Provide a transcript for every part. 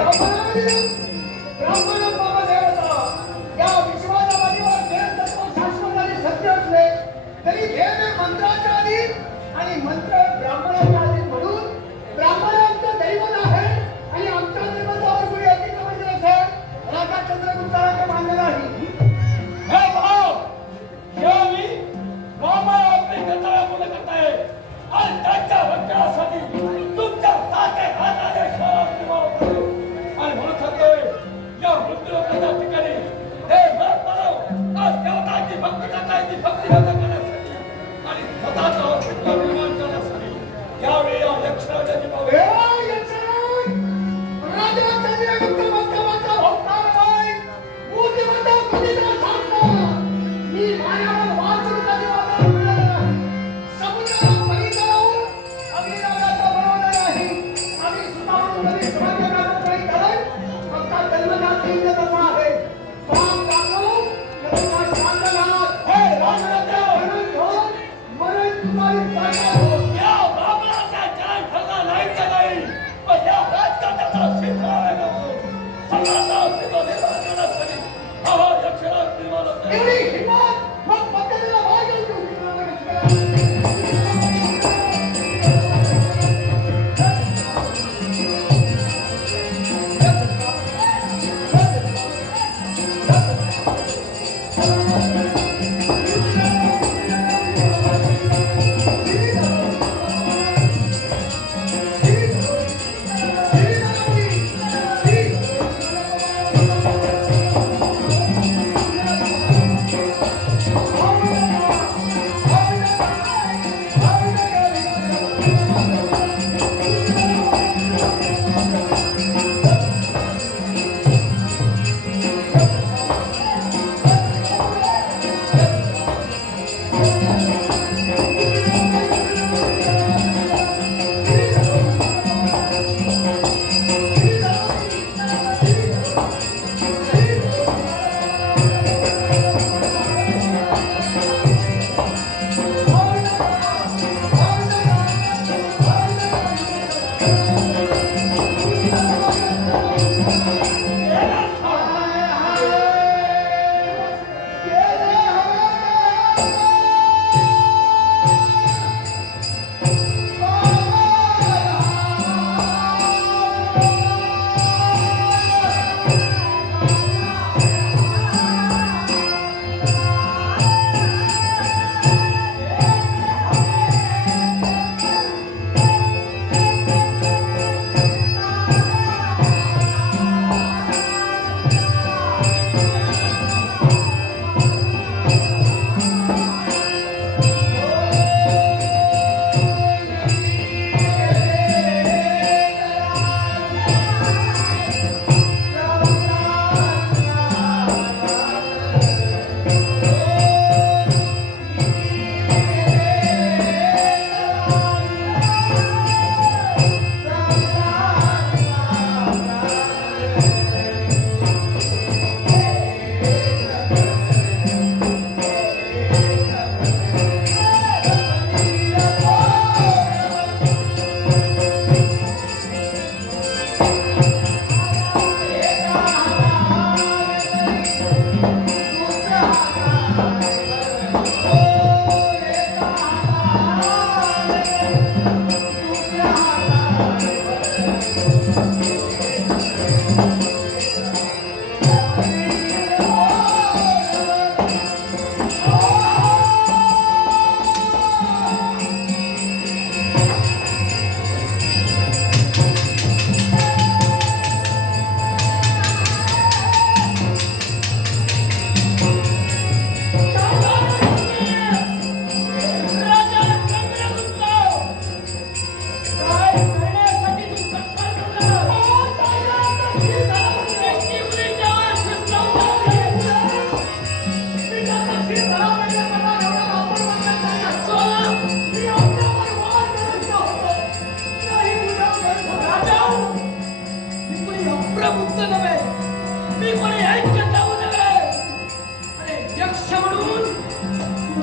Trabalha, trabalha.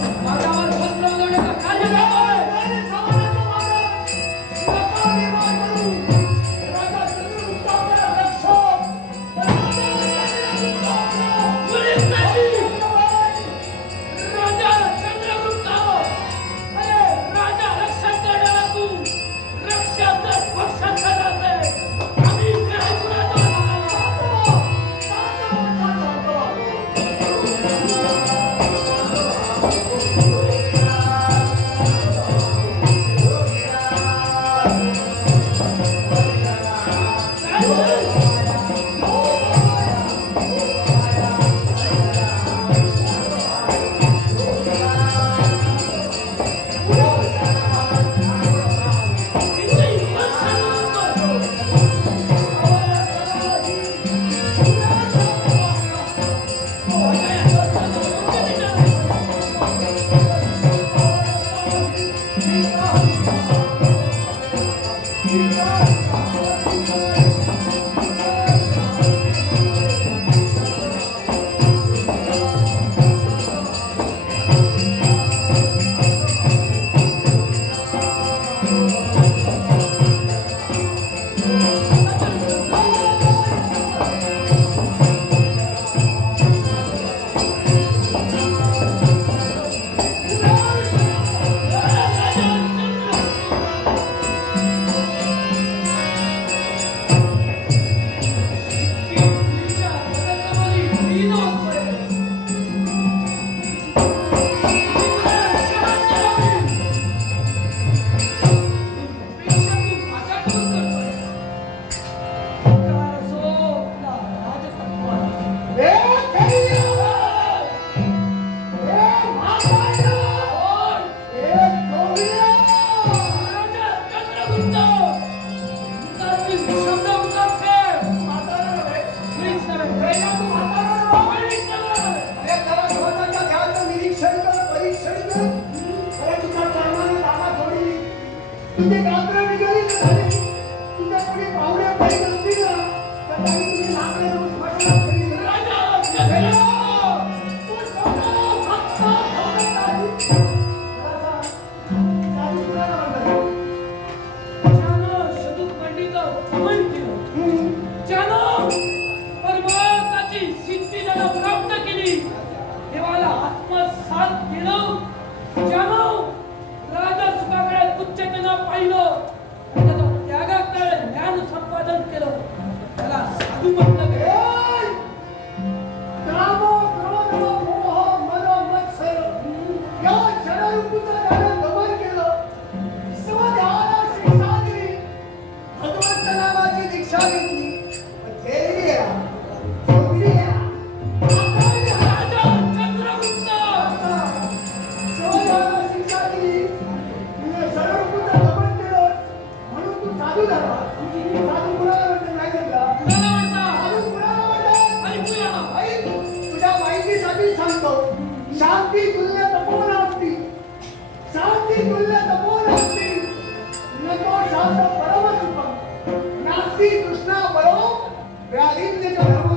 Okay. থেকে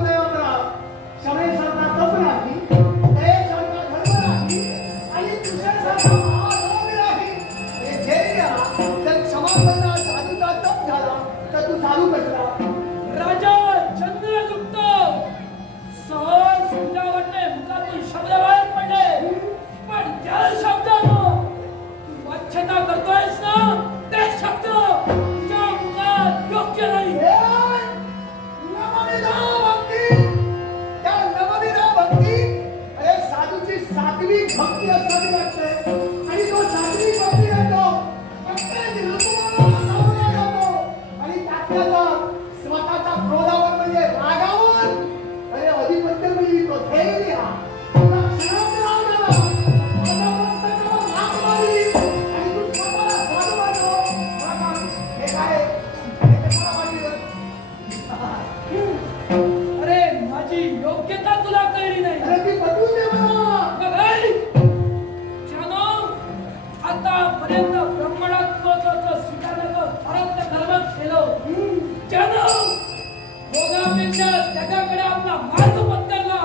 त्याच्याकडे आपला मार्ग पत्करला.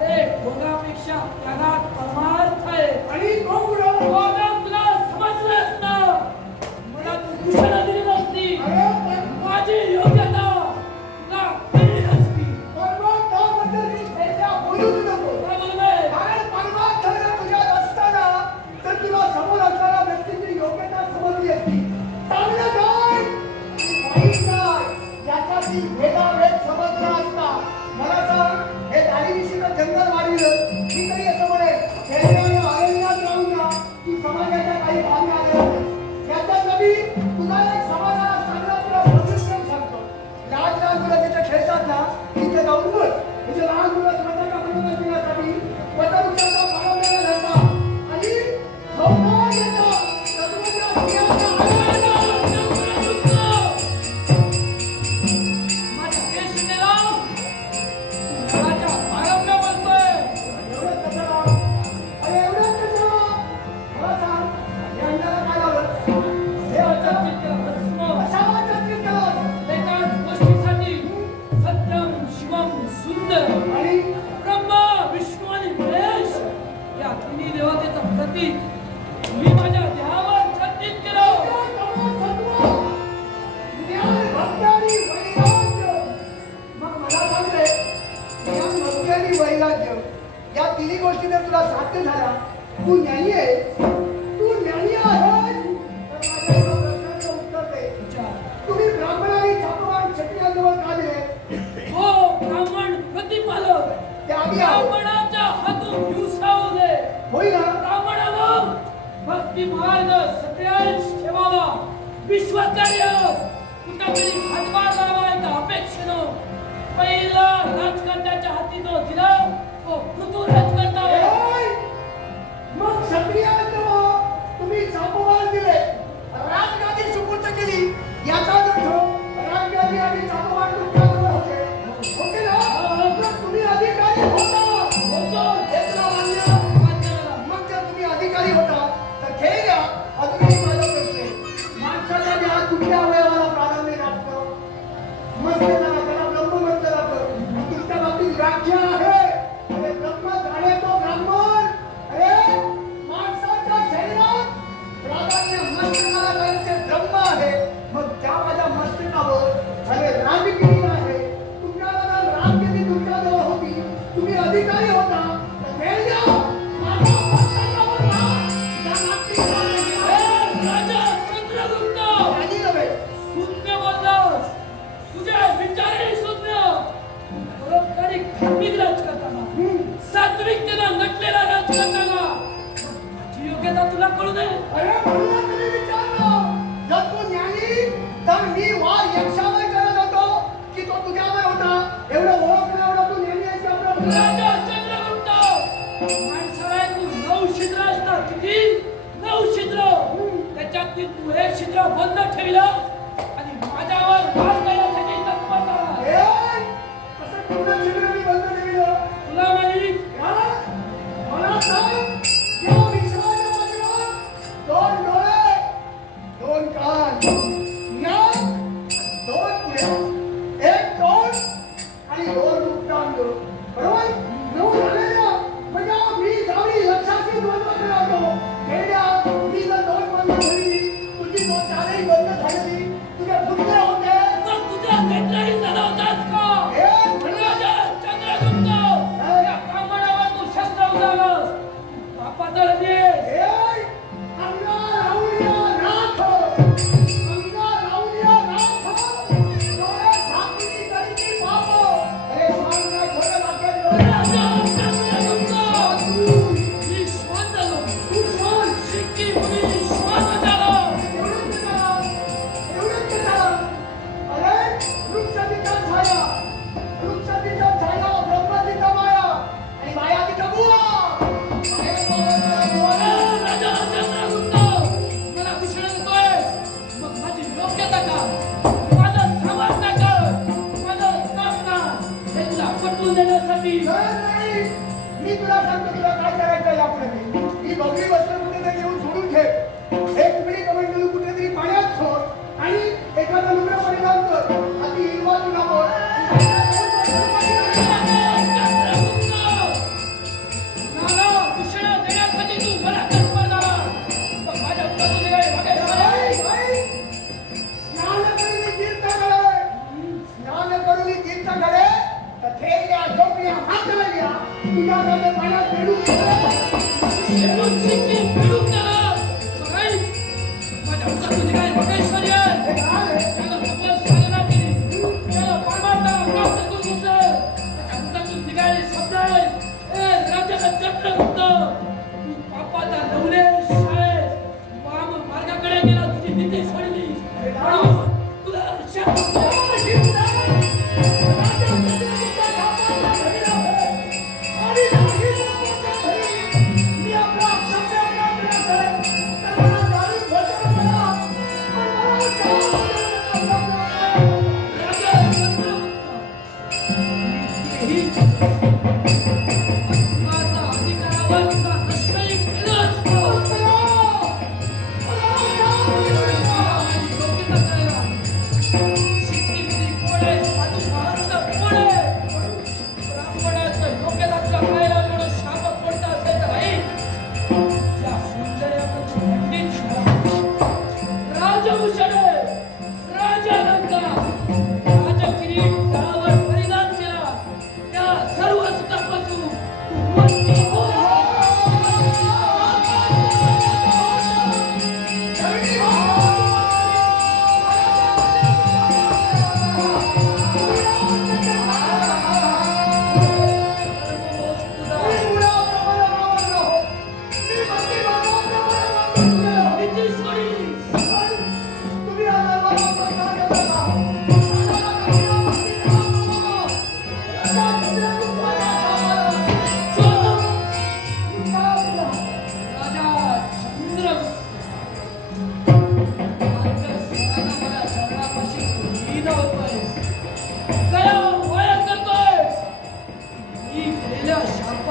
अरे भोगापेक्षा त्यागात परमार्थ आहे. आणि ब्राह्मणाच्या हातून हिंसावले होय ना? ब्राह्मणाला भक्ती ठेवावा. विश्वकार्य कुठेतरी हातभार लावायचा अपेक्षेनं पहिला राजकारण्याच्या हाती दिला तो पृथू राजकर्ता मग तांत्रिकतेनं नटलेला राजकारणाला तुला कळू नये तू करत होतो की तो एवढं त्याच्यात तू हे छिद्र बंद ठेवलं आणि माझ्यावर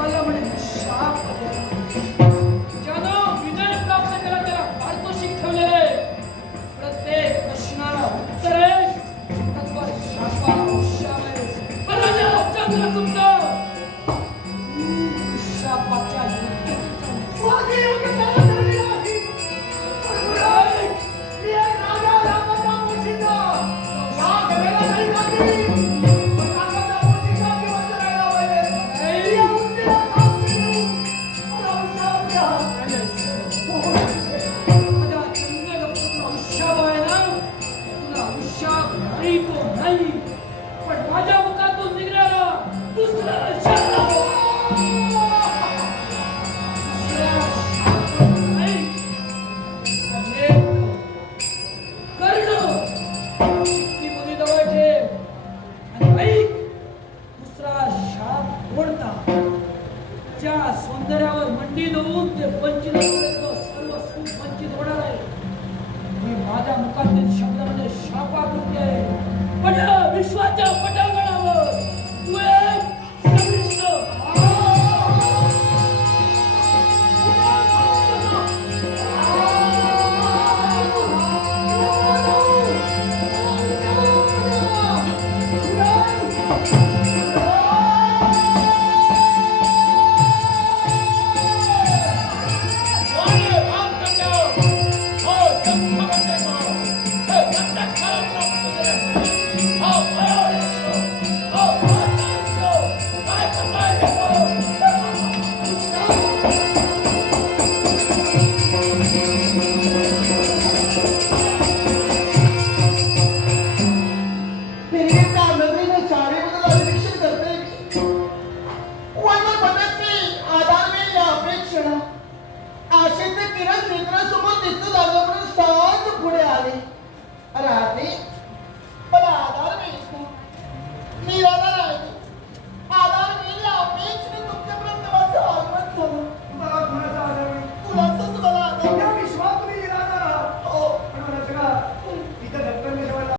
pueblo